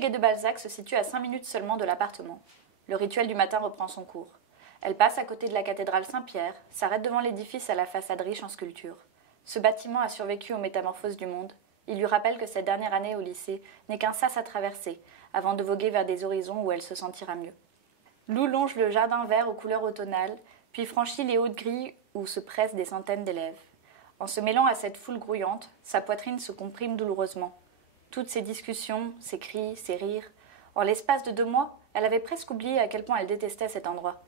quai de Balzac se situe à 5 minutes seulement de l'appartement. Le rituel du matin reprend son cours. Elle passe à côté de la cathédrale Saint-Pierre, s'arrête devant l'édifice à la façade riche en sculptures. Ce bâtiment a survécu aux métamorphoses du monde. Il lui rappelle que cette dernière année au lycée n'est qu'un sas à traverser, avant de voguer vers des horizons où elle se sentira mieux. Lou longe le jardin vert aux couleurs automnales, puis franchit les hautes grilles où se pressent des centaines d'élèves. En se mêlant à cette foule grouillante, sa poitrine se comprime douloureusement. Toutes ces discussions, ces cris, ces rires. En l'espace de 2 mois, elle avait presque oublié à quel point elle détestait cet endroit.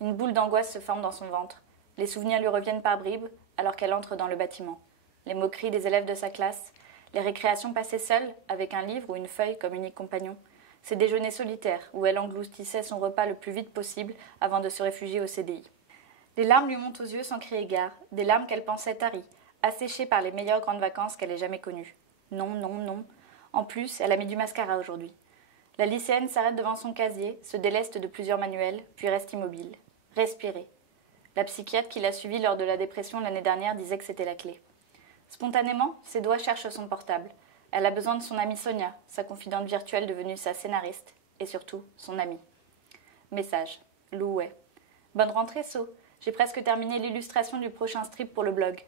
Une boule d'angoisse se forme dans son ventre. Les souvenirs lui reviennent par bribes alors qu'elle entre dans le bâtiment. Les moqueries des élèves de sa classe, les récréations passées seule, avec un livre ou une feuille comme unique compagnon, ses déjeuners solitaires où elle engloutissait son repas le plus vite possible avant de se réfugier au CDI. Les larmes lui montent aux yeux sans crier gare, des larmes qu'elle pensait taries, asséchées par les meilleures grandes vacances qu'elle ait jamais connues. Non, non, non. En plus, elle a mis du mascara aujourd'hui. La lycéenne s'arrête devant son casier, se déleste de plusieurs manuels, puis reste immobile. Respirer. La psychiatre qui l'a suivie lors de la dépression l'année dernière disait que c'était la clé. Spontanément, ses doigts cherchent son portable. Elle a besoin de son amie Sonia, sa confidente virtuelle devenue sa scénariste, et surtout son amie. Message. Louet. Bonne rentrée, So. J'ai presque terminé l'illustration du prochain strip pour le blog.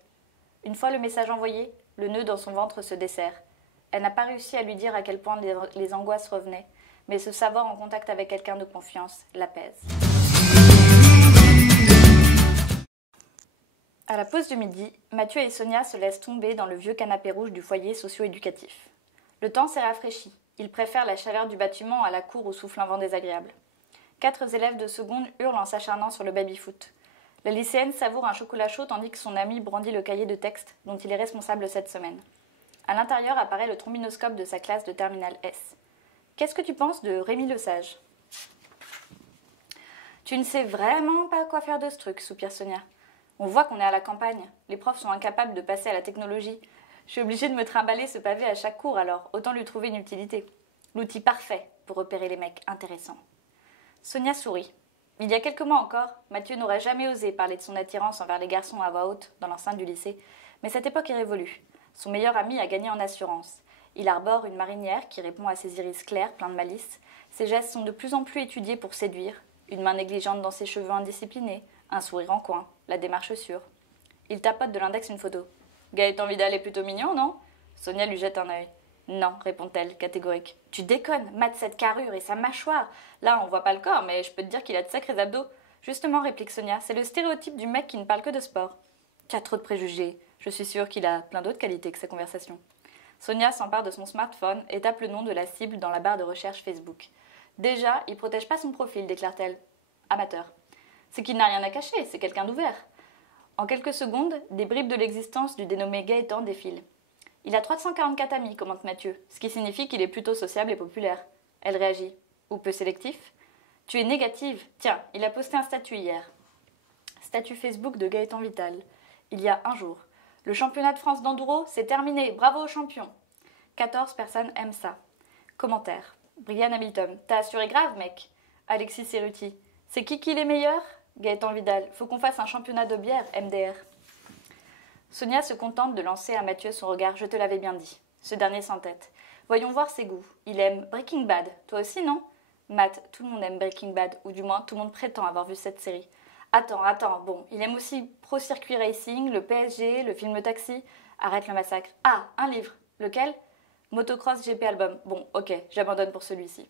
Une fois le message envoyé, le nœud dans son ventre se desserre. Elle n'a pas réussi à lui dire à quel point les angoisses revenaient, mais se savoir en contact avec quelqu'un de confiance l'apaise. À la pause du midi, Mathieu et Sonia se laissent tomber dans le vieux canapé rouge du foyer socio-éducatif. Le temps s'est rafraîchi. Ils préfèrent la chaleur du bâtiment à la cour où souffle un vent désagréable. 4 élèves de seconde hurlent en s'acharnant sur le baby-foot. La lycéenne savoure un chocolat chaud tandis que son ami brandit le cahier de texte dont il est responsable cette semaine. À l'intérieur apparaît le trombinoscope de sa classe de terminale S. Qu'est-ce que tu penses de Rémi Lesage ? Tu ne sais vraiment pas quoi faire de ce truc, soupire Sonia. On voit qu'on est à la campagne. Les profs sont incapables de passer à la technologie. Je suis obligée de me trimballer ce pavé à chaque cours, alors autant lui trouver une utilité. L'outil parfait pour repérer les mecs intéressants. Sonia sourit. Il y a quelques mois encore, Mathieu n'aurait jamais osé parler de son attirance envers les garçons à voix haute dans l'enceinte du lycée, mais cette époque est révolue. Son meilleur ami a gagné en assurance. Il arbore une marinière qui répond à ses iris clairs, pleins de malice. Ses gestes sont de plus en plus étudiés pour séduire. Une main négligente dans ses cheveux indisciplinés, un sourire en coin, la démarche sûre. Il tapote de l'index une photo. Gaëtan Vidal est plutôt mignon, non ? Sonia lui jette un œil. Non, répond-elle, catégorique. Tu déconnes, mate cette carrure et sa mâchoire. Là, on voit pas le corps, mais je peux te dire qu'il a de sacrés abdos. Justement, réplique Sonia, c'est le stéréotype du mec qui ne parle que de sport. Tu as trop de préjugés. Je suis sûre qu'il a plein d'autres qualités que sa conversation. Sonia s'empare de son smartphone et tape le nom de la cible dans la barre de recherche Facebook. Déjà, il protège pas son profil, déclare-t-elle. Amateur. C'est qu'il n'a rien à cacher, c'est quelqu'un d'ouvert. En quelques secondes, des bribes de l'existence du dénommé Gaëtan défilent. Il a 344 amis, commente Mathieu, ce qui signifie qu'il est plutôt sociable et populaire. Elle réagit. Ou peu sélectif. Tu es négative. Tiens, il a posté un statut hier. Statut Facebook de Gaëtan Vital. Il y a un jour. Le championnat de France d'enduro, c'est terminé. Bravo aux champions. 14 personnes aiment ça. Commentaire. Brian Hamilton. T'as assuré grave, mec. Alexis Cerruti. C'est qui les meilleurs ? Gaëtan Vidal. Faut qu'on fasse un championnat de bière, MDR. Sonia se contente de lancer à Mathieu son regard « Je te l'avais bien dit ». Ce dernier s'entête. Voyons voir ses goûts. Il aime Breaking Bad. Toi aussi, non ? Matt, tout le monde aime Breaking Bad, ou du moins tout le monde prétend avoir vu cette série. Attends, bon, il aime aussi Pro Circuit Racing, le PSG, le film Taxi. Arrête le massacre. Ah, un livre. Lequel ? Motocross GP Album. Bon, ok, j'abandonne pour celui-ci.